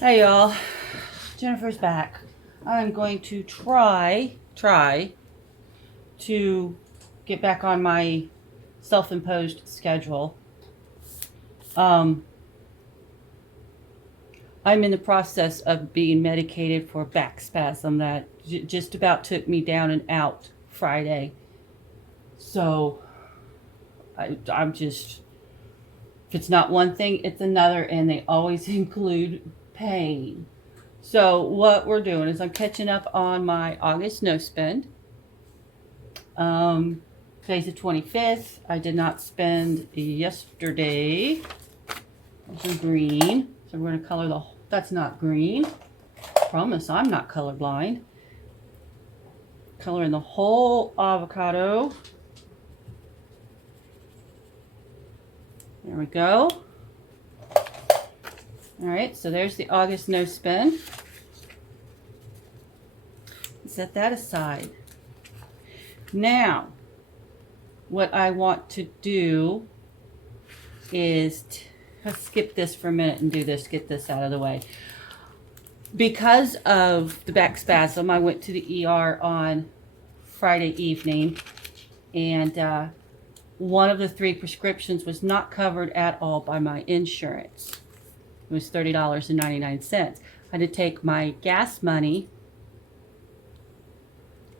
Hey y'all, Jennifer's back. I'm going to try to get back on my self-imposed schedule. I'm in the process of being medicated for back spasm that just about took me down and out Friday. So I'm just, if it's not one thing, it's another, and they always include pain. So what we're doing is I'm catching up on my August no spend. Today's the 25th. I did not spend yesterday. Some green. So we're going to color the, that's not green. Promise I'm not colorblind. Coloring the whole avocado. There we go. All right, so there's the August no spend. Set that aside. Now, what I want to do is let's skip this for a minute and do this, get this out of the way. Because of the back spasm, I went to the ER on Friday evening, and one of the 3 prescriptions was not covered at all by my insurance. It was $30.99. I had to take my gas money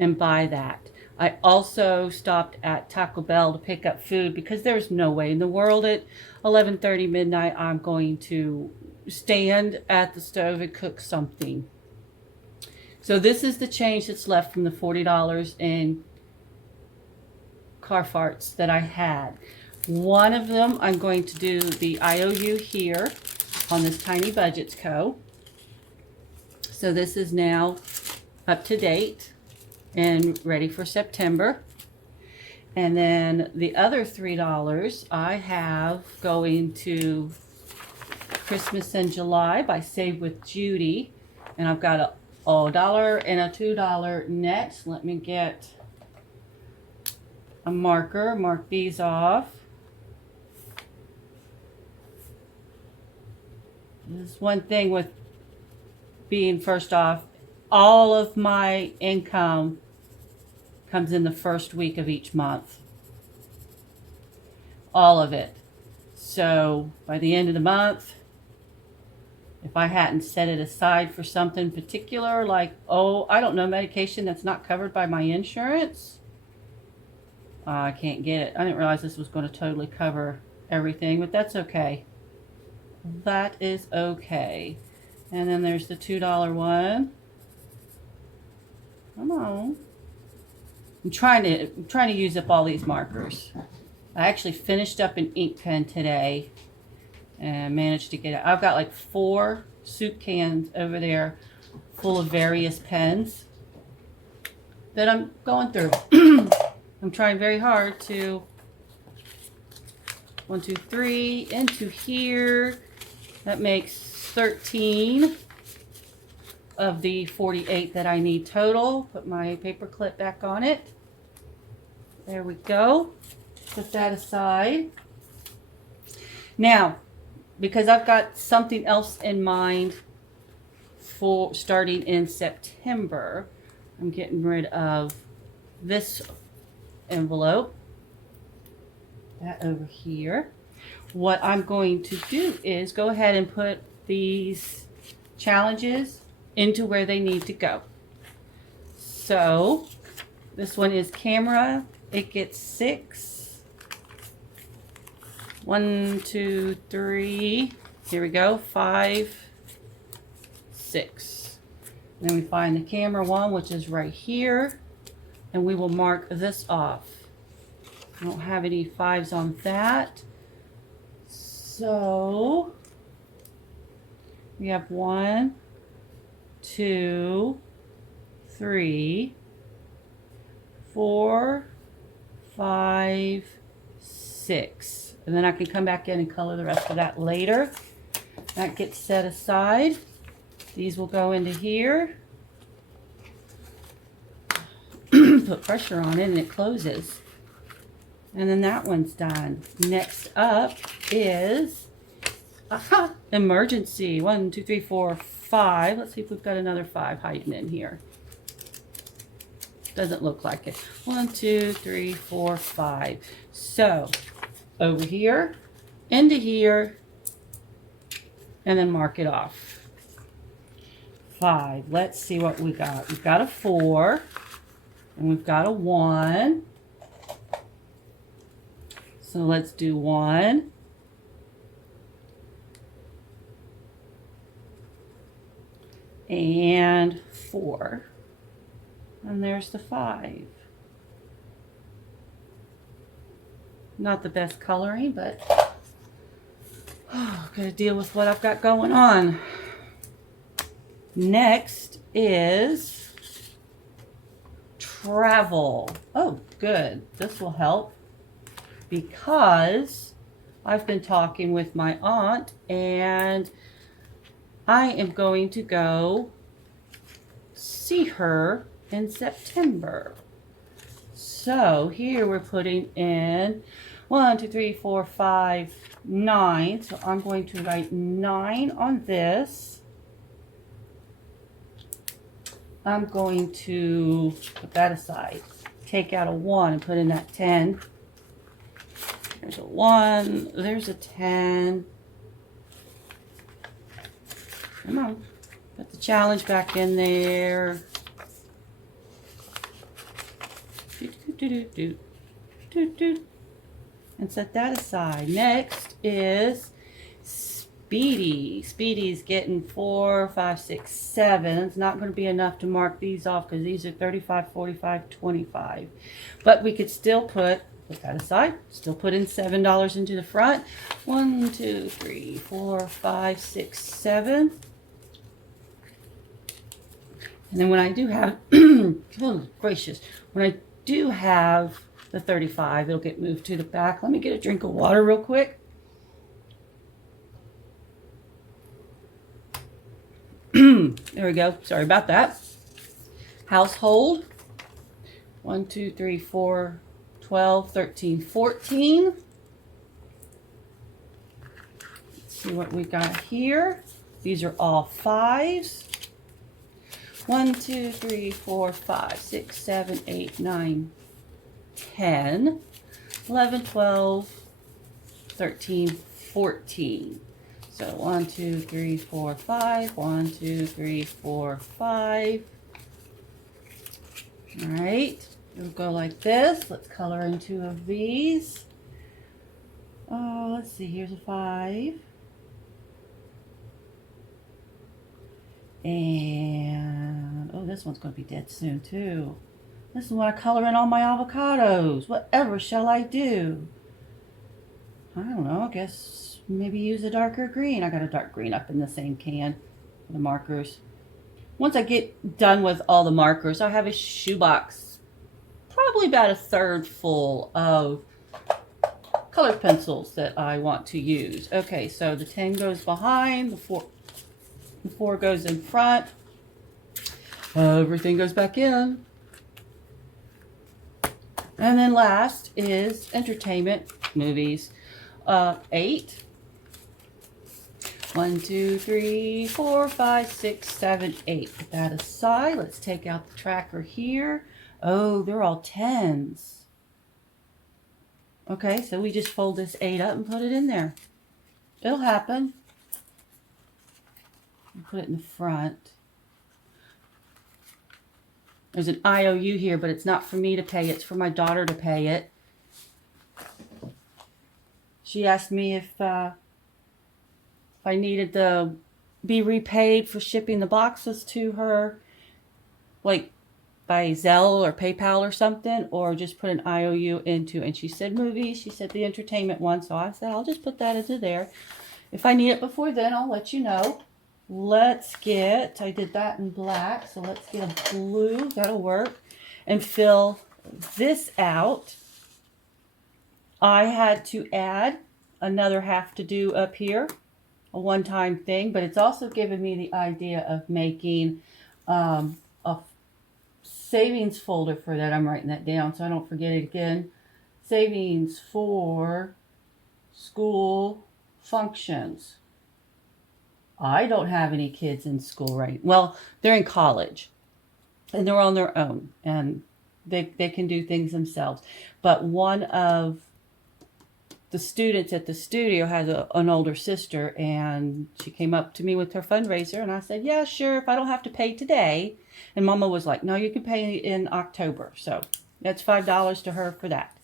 and buy that. I also stopped at Taco Bell to pick up food because there's no way in the world at 11:30 midnight I'm going to stand at the stove and cook something. So this is the change that's left from the $40 in car farts that I had. One of them, I'm going to do the IOU here on this Tiny Budgets Co. So this is now up to date and ready for September. And then the other $3 I have going to Christmas in July by Save with Judy. And I've got a $1 and a $2 net. Let me get a marker, mark these off. This is one thing with being first off, all of my income comes in the first week of each month. All of it. So by the end of the month, if I hadn't set it aside for something particular, like, oh, I don't know, medication that's not covered by my insurance, I can't get it. I didn't realize this was going to totally cover everything, but that's okay. That is okay. And then there's the $2 one. Come on. I'm trying to use up all these markers. I actually finished up an ink pen today and managed to get it. I've got like 4 soup cans over there full of various pens that I'm going through. I'm trying very hard to 1, 2, 3 into here. That makes 13 of the 48 that I need total. Put my paper clip back on it. There we go. Put that aside. Now, because I've got something else in mind for starting in September, I'm getting rid of this envelope. That over here. What I'm going to do is go ahead and put these challenges into where they need to go. So this one is camera. It gets 6. 1, 2, 3. Here we go. 5, 6. And then we find the camera one, which is right here, and we will mark this off. I don't have any 5s on that. So we have 1, 2, 3, 4, 5, 6. And then I can come back in and color the rest of that later. That gets set aside. These will go into here. Put pressure on it and it closes. And then that one's done. Next up is Aha! Emergency. 1, 2, 3, 4, 5. Let's see if we've got another 5 hiding in here. Doesn't look like it. 1, 2, 3, 4, 5. So, over here, into here, and then mark it off. 5. Let's see what we got. We've got a 4, and we've got a 1. So let's do 1. And 4. And there's the 5. Not the best coloring, but gotta deal with what I've got going on. Next is travel. Oh, good. This will help because I've been talking with my aunt and I am going to go see her in September. So here we're putting in 1, 2, 3, 4, 5, 9. So I'm going to write 9 on this. I'm going to put that aside. Take out a 1 and put in that 10. There's a 1. There's a 10. Come on. Put the challenge back in there. And set that aside. Next is Speedy. Speedy's getting 4, 5, 6, 7. It's not going to be enough to mark these off because these are 35, 45, 25. But we could still put that aside. Still put in $7 into the front. 1, 2, 3, 4, 5, 6, 7. And then when I do have, oh gracious, when I do have the 35, it'll get moved to the back. Let me get a drink of water real quick. There we go. Sorry about that. Household. 1, 2, 3, 4, 12, 13, 14. Let's see what we got here. These are all 5s. 1, 2, 3, 4, 5, 6, 7, 8, 9, 10, 11, 12, 13, 14. So 1, 2, 3, 4, 5. 1, 2, 3, 4, 5. All right. It'll go like this. Let's color in 2 of these. Oh, let's see. Here's a 5. And, oh, this one's going to be dead soon, too. This is when I color in all my avocados. Whatever shall I do? I don't know. I guess maybe use a darker green. I got a dark green up in the same can for the markers. Once I get done with all the markers, I have a shoebox, probably about a third full of colored pencils that I want to use. Okay, so the 10 goes behind, the 4 goes in front. Everything goes back in. And then last is entertainment, movies. 8. 1, 2, 3, 4, 5, 6, 7, 8. Put that aside. Let's take out the tracker here. Oh, they're all 10s. Okay, so we just fold this 8 up and put it in there. It'll happen. Put it in the front. There's an IOU here, but it's not for me to pay. It's for my daughter to pay it. She asked me if I needed to be repaid for shipping the boxes to her, like by Zelle or PayPal or something, or just put an IOU into. And she said movies. She said the entertainment one. So I said, I'll just put that into there. If I need it before then, I'll let you know. Let's get, I did that in black, so let's get a blue, that'll work, and fill this out. I had to add another half to do up here, a one-time thing, but it's also given me the idea of making a savings folder for that. I'm writing that down so I don't forget it again. Savings for school functions. I don't have any kids in school well, they're in college and they're on their own and they can do things themselves. But one of the students at the studio has an older sister, and she came up to me with her fundraiser, and I said, yeah, sure, if I don't have to pay today. And Mama was like, no, you can pay in October. So that's $5 to her for that.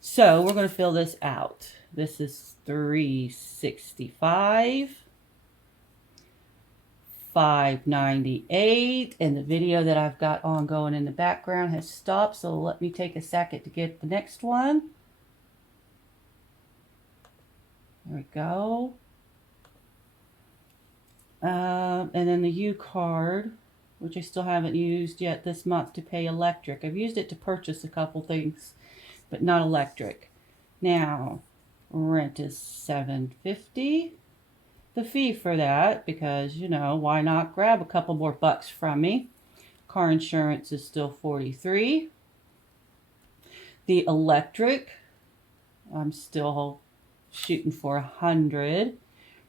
So we're going to fill this out. This is $365, $598, and the video that I've got ongoing in the background has stopped, so let me take a second to get the next one. There we go. And then the U card, which I still haven't used yet this month to pay electric. I've used it to purchase a couple things, but not electric. Now, rent is $750. The fee for that, because, you know, why not grab a couple more bucks from me? Car insurance is still $43. The electric, I'm still shooting for $100.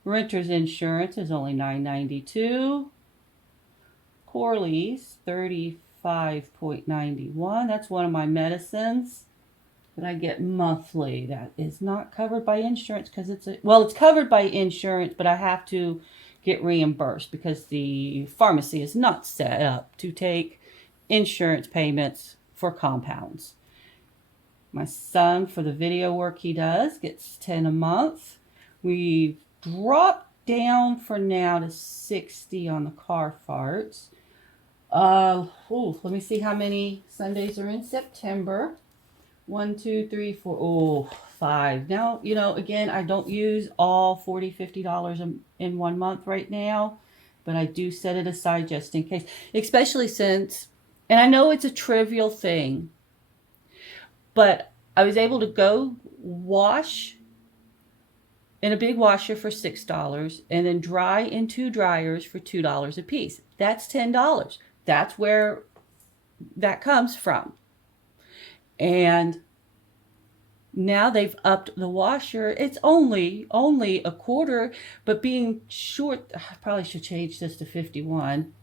Renter's insurance is only $9.92. Corley's $35.91. That's one of my medicines that I get monthly. That is not covered by insurance because it's covered by insurance, but I have to get reimbursed because the pharmacy is not set up to take insurance payments for compounds. My son, for the video work he does, gets $10 a month. We've dropped down for now to $60 on the car farts. Let me see how many Sundays are in September. 1, 2, 3, 4, 5. Now, you know, again, I don't use all $40, $50 in 1 month right now, but I do set it aside just in case, especially since, and I know it's a trivial thing, but I was able to go wash in a big washer for $6 and then dry in 2 dryers for $2 a piece. That's $10. That's where that comes from. And now they've upped the washer. It's only a quarter, but being short, I probably should change this to 51,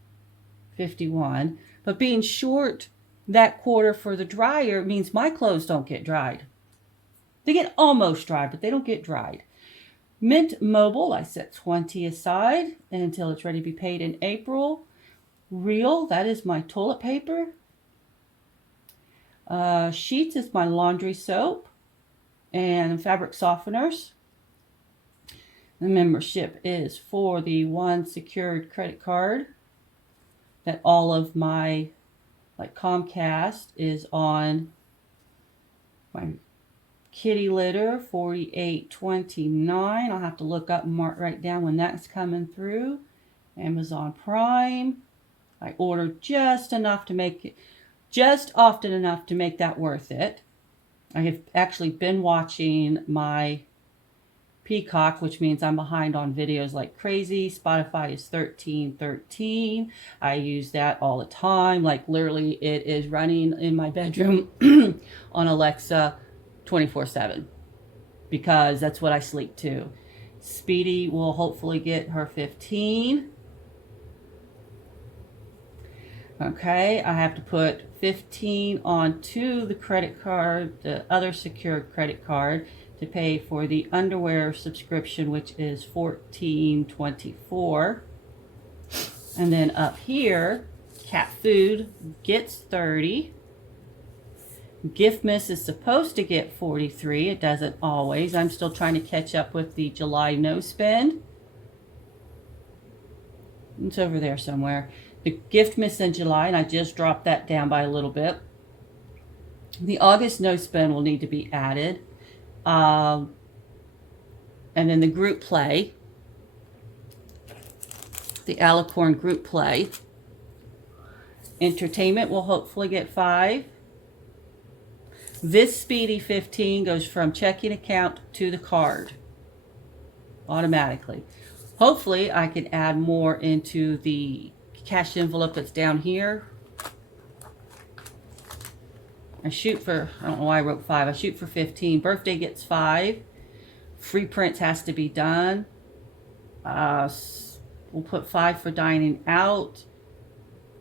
but being short that quarter for the dryer means my clothes don't get dried. They get almost dry, but they don't get dried. Mint Mobile, I set $20 aside until it's ready to be paid in April. Real, that is my toilet paper. Sheets is my laundry soap and fabric softeners. The membership is for the one secured credit card that all of my, like Comcast is on. My kitty litter, $48.29. I'll have to look up and mark right down when that's coming through. Amazon Prime. I ordered just often enough to make that worth it. I have actually been watching my Peacock, which means I'm behind on videos like crazy. Spotify is 1313. I use that all the time. Like literally it is running in my bedroom on Alexa 24/7 because that's what I sleep to. Speedy will hopefully get her 15. Okay, I have to put 15 onto the credit card, the other secured credit card, to pay for the underwear subscription, which is $14.24. And then up here, cat food gets 30. Giftmas is supposed to get 43. It doesn't always. I'm still trying to catch up with the July no spend. It's over there somewhere. The Giftmas in July, and I just dropped that down by a little bit. The August no spend will need to be added. And then the group play. The Alicorn group play. Entertainment will hopefully get 5. This Speedy 15 goes from checking account to the card automatically. Hopefully I can add more into the cash envelope that's down here. I don't know why I wrote 5. I shoot for 15. Birthday gets 5. Free prints has to be done. We'll put 5 for dining out.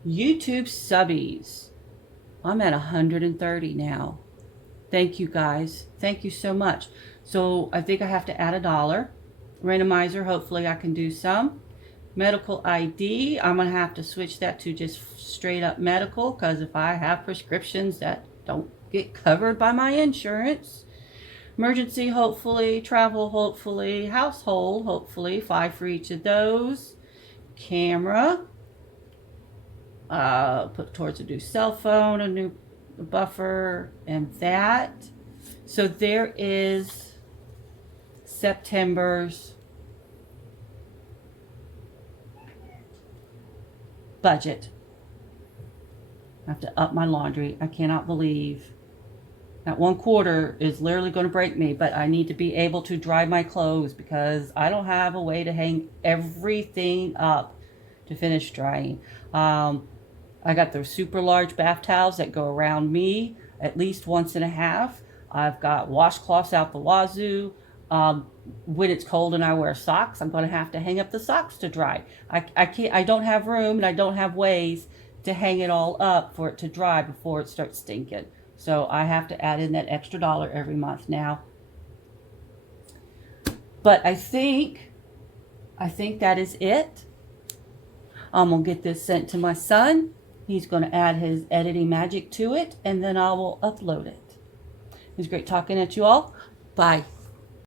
YouTube subbies. I'm at 130 now. Thank you guys. Thank you so much. So I think I have to add $1. Randomizer, hopefully I can do some. Medical ID, I'm going to have to switch that to just straight up medical, because if I have prescriptions that don't get covered by my insurance. Emergency, hopefully. Travel, hopefully. Household, hopefully. 5 for each of those. Camera, put towards a new cell phone, a new buffer, and that. So there is September's budget. I have to up my laundry. I cannot believe that 1/4 is literally going to break me, but I need to be able to dry my clothes because I don't have a way to hang everything up to finish drying. I got the super large bath towels that go around me at least once and a half. I've got washcloths out the wazoo. When it's cold and I wear socks, I'm going to have to hang up the socks to dry. I don't have room and I don't have ways to hang it all up for it to dry before it starts stinking. So I have to add in that extra $1 every month now. But I think that is it. I'm going to get this sent to my son. He's going to add his editing magic to it, and then I will upload it. It was great talking at you all. Bye.